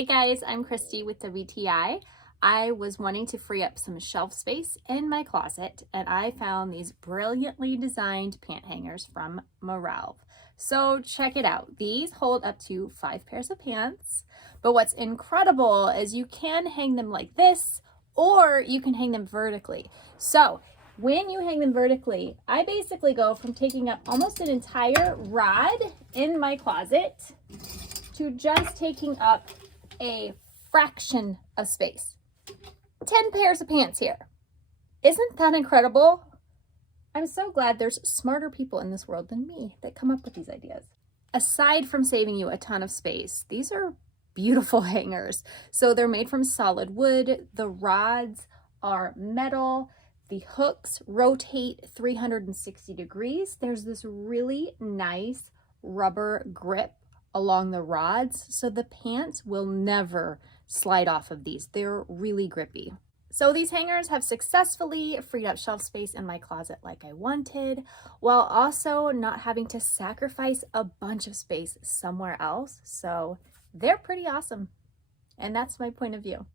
Hey guys, I'm Christy with WTI. I was wanting to free up some shelf space in my closet and I found these brilliantly designed pant hangers from MORALVE. So check it out. These hold up to 5 pairs of pants, but what's incredible is you can hang them like this or you can hang them vertically. So when you hang them vertically, I basically go from taking up almost an entire rod in my closet to just taking up a fraction of space. 10 pairs of pants here. Isn't that incredible? I'm so glad there's smarter people in this world than me that come up with these ideas. Aside from saving you a ton of space, these are beautiful hangers. So they're made from solid wood. The rods are metal. The hooks rotate 360 degrees. There's this really nice rubber grip along the rods, so the pants will never slide off of these. They're really grippy. So these hangers have successfully freed up shelf space in my closet like I wanted, while also not having to sacrifice a bunch of space somewhere else. So they're pretty awesome. And that's my point of view.